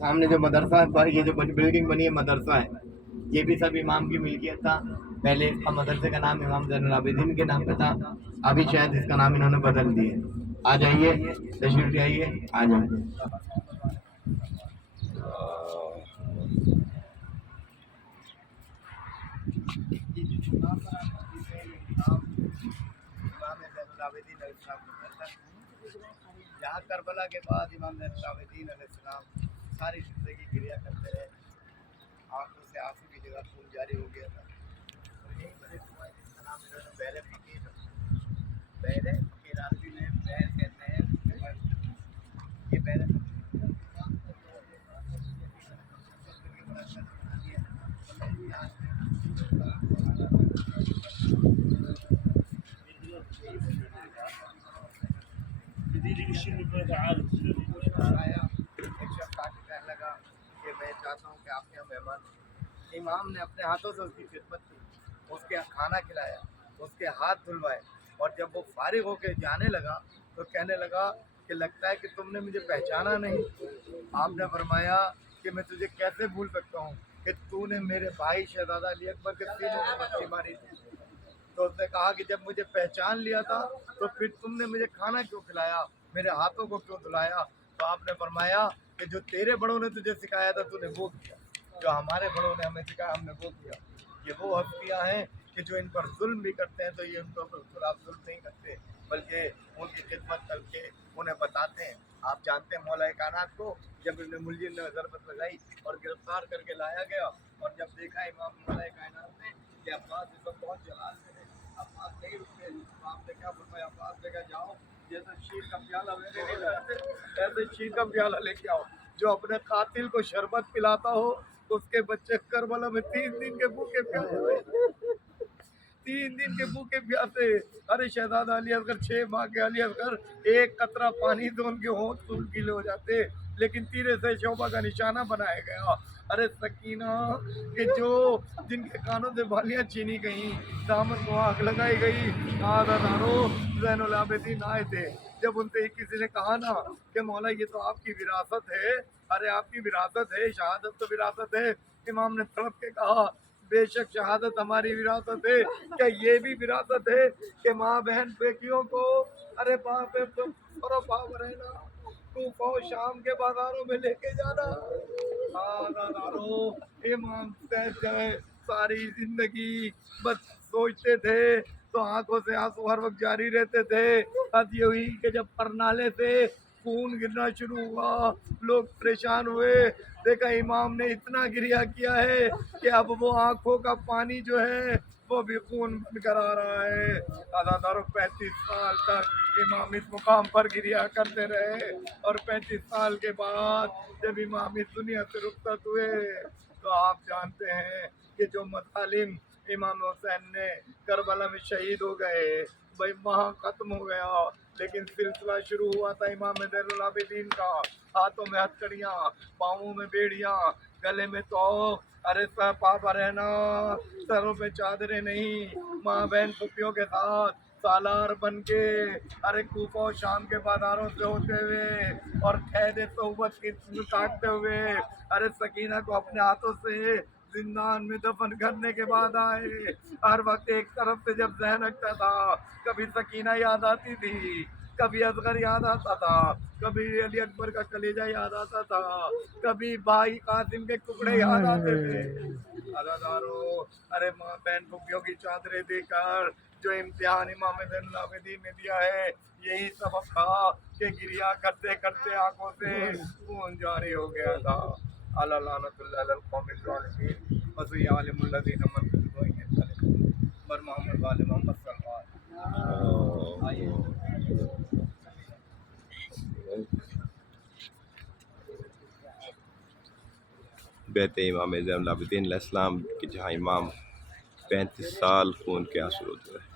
सामने जो मदरसा है, ये जो बिल्डिंग बनी है मदरसा है, ये भी सब इमाम की मिल्कियत था। पहले इसका मदरसे का नाम इमाम ज़ैनुल आबिदीन के नाम पे था, अभी शायद इसका नाम इन्होंने बदल दिया। आ जाइए, तशरीफ ले आइए, आ जाइए। यहाँ करबला के बाद इमाम ज़ैनुल आबिदीन अलैहिस्सलाम सारी ज़िंदगी गिरिया करते रहे, आंखों से आंसू की जगह खून जारी हो गया था। और यही वजह हुआ है जिसका नाम इन्होंने बहरे फ़कीर अरबी में बहर कहते हैं। ये बहरे लगा कि मैं चाहता हूँ कि आपके यहाँ मेहमान। इमाम ने अपने हाथों से उसकी खिदमत की, उसके खाना खिलाया, उसके हाथ धुलवाए, और जब वो फारिग होकर जाने लगा तो कहने लगा कि लगता है कि तुमने मुझे पहचाना नहीं। आपने फरमाया कि मैं तुझे कैसे भूल सकता हूँ कि तूने मेरे भाई शहजादा अली अकबर के सीने में बत्ती मारी थी। तो उसने कहा कि जब मुझे पहचान लिया था तो फिर तुमने मुझे खाना क्यों खिलाया, मेरे हाथों को क्यों धुलाया। तो आपने फरमाया कि जो तेरे बड़ों ने तुझे सिखाया था तूने वो किया, जो हमारे बड़ों ने हमें सिखाया हमने वो किया। ये वो हस्तियाँ हैं कि जो इन पर जुल्म भी करते हैं तो ये उनको खिलाफ जुल्म नहीं करते, बल्कि उनकी खिदमत करके उन्हें बताते हैं। आप जानते हैं मौला कायनात को जब इब्न मुलजिम ने ज़रबत लगाई और गिरफ्तार करके लाया गया, और जब देखा इमाम मौला कायनात ने कि अब्बास इस वक्त बहुत जलाल में है, अब्बास नहीं रुके, तो आपने क्या फरमाया, अब्बास ने कहा जाओ जैसे शीर का प्याला मैंने नहीं लाया ऐसे शीर का प्याला लेके आओ। जो अपने कातिल को शरबत पिलाता हो उसके बच्चे करबला में 3 दिन के भूखे प्यासे हुए। 3 दिन के भूखे प्यासे। अरे शहजादा अली असगर 6 माह के अली असगर, एक कतरा पानी तो उनके होंठ फूल गीले हो जाते, लेकिन तीरे से शोभा का निशाना बनाया गया। अरे सकीना कि जो जिनके कानों से बालियां छीनी गई, दामन को आग लगाई गई, आदादारो ज़ैनुल आबिदीन आए थे। जब उनसे किसी ने कहा ना कि मौला ये तो आपकी विरासत है, अरे आपकी विरासत है, शहादत तो विरासत है। इमाम ने तड़प के कहा बेशक शहादत हमारी विरासत है, क्या ये भी विरासत है कि माँ बहन बेटियों को अरे बाप रहना, कूफा और शाम के बाजारों में लेके जाना। इमाम सारी जिंदगी बस सोचते थे तो आंखों से आंसू हर वक्त जारी रहते थे। अब ये हुई कि जब परनाले से खून गिरना शुरू हुआ, लोग परेशान हुए, देखा इमाम ने इतना गिरिया किया है कि अब वो आंखों का पानी जो है वो भी खून बन कर आ रहा है। अदादारों 35 साल तक इमाम इस मुकाम पर गिरिया करते रहे, और 35 साल के बाद जब इमाम इस दुनिया से रुखसत हुए तो आप जानते हैं कि जो मतालिम इमाम हुसैन ने करबला में शहीद हो गए भाई वहाँ ख़त्म हो गया, लेकिन सिलसिला शुरू हुआ था इमाम ज़ैनुल आबिदीन का। हाथों में हथकड़ियाँ, पाँवों में बेड़ियाँ, गले में तो अरे सर पापा रहना, सरों पे चादरें नहीं, माँ बहन पुपियों के साथ सालार बन के अरे कूफा और शाम के बाजारों से होते हुए और कैद तौबत की काटते हुए अरे सकीना को अपने हाथों से जिंदान में दफन करने के बाद आए। हर वक्त एक तरफ से जब जहन हटता था, कभी सकीना याद आती थी, कभी असगर याद आता था, कभी अली अकबर का कलेजा याद आता था, कभी भाई कासिम के टुकड़े याद आते थे। अदादारों अरे माँ बहन पुपियों की चादरें देकर जो इम्तिहान इमाम ज़ैनुल आबिदीन ने दिया है, यही सबक था कि गिरिया करते करते आंखों से खून जारी हो गया था। अला लानतुल्लाह अलल कौमिल ज़ालिमीन वज़िया अलिमुल लज़ीना मन बर मोहम्मद वाले मोहम्मद सल्लल्लाहु अलैहि वसल्लम। बैत इमाम ज़ैनुल आबिदीन अलैहिस्सलाम कि जहाँ इमाम 35 साल खून के आंसू रोते रहे।